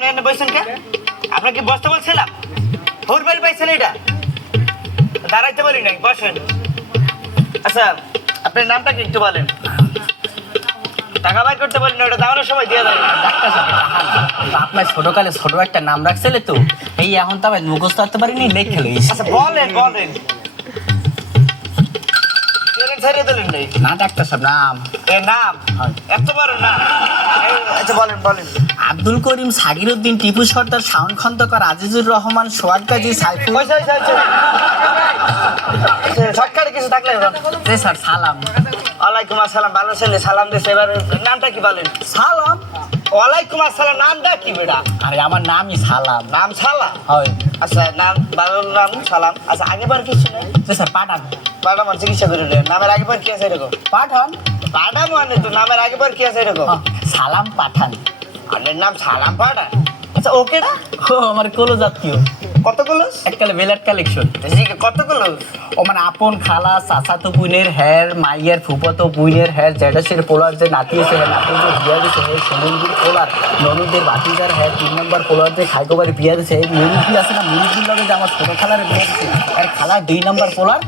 আপনি এনে বসছেন কে? আপনাকে কি বসতে বলছিলাম? ভোর বেল পাইছেন এটা? দাঁড়াইতে পারি নাই, বসেন। আচ্ছা, আপনার নামটা কি একটু বলেন? টাকা বাইর করতে বলেন, ওটা দাঁড়ানোর সময় দিয়ে দেবেন। ডাক্তার সাহেব আপনার ছোটকালে ছোট একটা নাম রাখছিলে তো, এই এখন তো আমি মুখস্থ করতে পারিনি, লেখে লইছি। আচ্ছা বলেন বলেন। ছেড়ে দিলেন নাই না ডাক্তার সাহেব, নাম এ নাম এত বড় না। আচ্ছা বলেন বলেন। আব্দুল করিম, সাগিরউদ্দিন, টিপু সর্দার, শাওন খন্দকার, আজিজুর রহমান, সোহাগ গাজী, সাইফুল। শর্টকাটে কিছু থাকলে জি স্যার, সালাম। ওয়ালাইকুম আসসালাম। ভালো ছেলে, সালাম দিচ্ছে। এবার নামটা কি বলেন? সালাম। ওয়ালাইকুম আসসালাম। নামটা কি বেটা? আরে আমার নামই সালাম। নাম সালাম? হয়। আচ্ছা নাম ভালো, নাম সালাম। আচ্ছা আগেবার কিছু নাই? জি স্যার, পাঠান। পাঠান চিকিৎসা করে নেন। নামের আগেবার কি আছে এরকম? পাঠান। পাঠান মানে তো নামের আগেবার কি আছে এরকম? সালাম পাঠান। আপনার নাম সালাম পাঠান? আচ্ছা ওকে না, ও আমার কোলো জাতীয়। কতগুলো? এককালে বেলার কালেকশন। কতগুলো? ও মানে আপন খালা, চাচাতো বুইনের হ্যার, মাইয়ের ফুফাতো বুইনের হ্যার, জ্যাঠাসের পোলার যে নাতি আছে হ্যাঁ, নাতি যে বিয়া দিছে হ্যাঁ, সমুদ্রের পোলার ননদের বাতিজার হ্যাঁ, 3 নম্বর পোলার যে খাইকোবারে বিয়া দিছে, মুরুব্বি আছে না, মুরুব্বির লগে যে আমার ছোট খালার বিয়া দিছে, আর খালা 2 নম্বর পোলার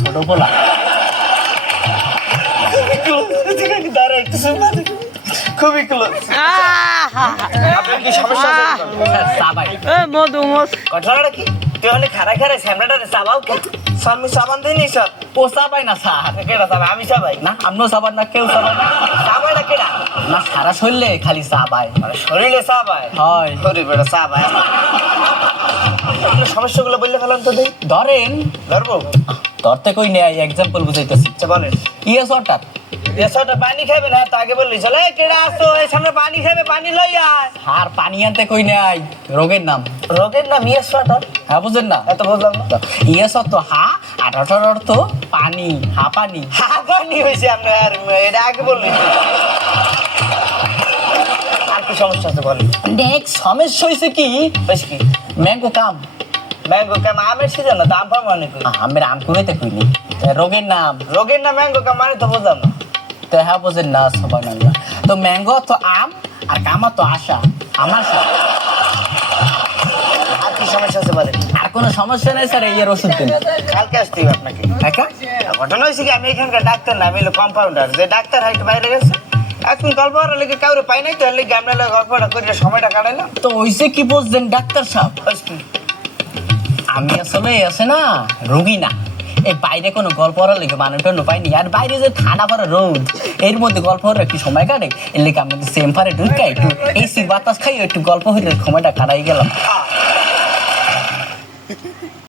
ছোট পোলা। খুবই ক্লোজ। আপনার কি সমস্যা আছে? সাবাই ঘটনাটা কি? তুই হলে খারাই খারাই স্যামরাটা চাবাও কে? স্বামী সাবান দিই নি স্যার। ও সাবাই না স্যার। কেটা চাবাই? আমি চাবাই না, আপনিও সাবান না, কেউ সাবান না। চাবাইটা কেটা? না, সারা শরীরে খালি সাবাই মানে শরীরে চাবাই? হয়। শরীর বেটা চাবাই। আপনার সমস্যাগুলো বললে ফেলান তো দেই। ধরেন, ধরবো? ধরতে কই নেই, এক্সাম্পল বুঝাইতেছি। আচ্ছা বলেন। Yes order. এসবটা পানি খাবে না, তো আগে বললি চলে কেডা আসতো এই সামনে পানি খাবে, পানি লই আয়। আর পানি আনতে কই নাই, রোগের নাম। রোগের নাম ইয়েস ওয়াটার? হ্যাঁ, বুঝেন না? এত বুঝলাম না। ইয়েস অর্থ হা, আর অটার অর্থ পানি, হা পানি। হা পানি হয়েছে আপনার, এটা আগে বললি। আর কি সমস্যা আছে বলেন? নেক্সট সমস্যা হয়েছে কি, বেশ কি? ম্যাঙ্গো কাম। ম্যাঙ্গো কাম আমের সিজন না, দাম পাম অনেক। আমের আম কুড়াইতে কইনি। রোগের নাম। রোগের নাম ম্যাঙ্গো কাম মানে তো বুঝলাম না। তো হ্যাঁ বুঝেন না সবাই না। তো ম্যাঙ্গো তো আম, আর কামা তো আশা, আমার সাথে। আর কি সমস্যা আছে বলেন? আর কোনো সমস্যা নেই স্যার, এই এর ওষুধ দিন। কালকে আসতে হবে আপনাকে। একা ঘটনা হয়েছে কি, আমি এখানকার ডাক্তার না, আমি হলো কম্পাউন্ডার। যে ডাক্তার হয়তো বাইরে গেছে, এখন গল্প করার লেগে কাউরে পাই নাই, তো এর লেগে আমরা গল্পটা করে সময়টা কাটাইলাম। তো ওইসে কি বুঝছেন ডাক্তার সাহেব, বেশ কি? আমি আসলে আছে না রোগী না, এই বাইরে কোনো গল্প করার লেগে বানানো পাইনি। আর বাইরে যে ঠান্ডা পড়া রোদ, এর মধ্যে গল্প করার একটু সময় কাটে, এর লেগে আমি সেম্পারে ঢুকে একটু এসির বাতাস খাই, একটু গল্প হয়ে সময়টা কাটাই গেলাম।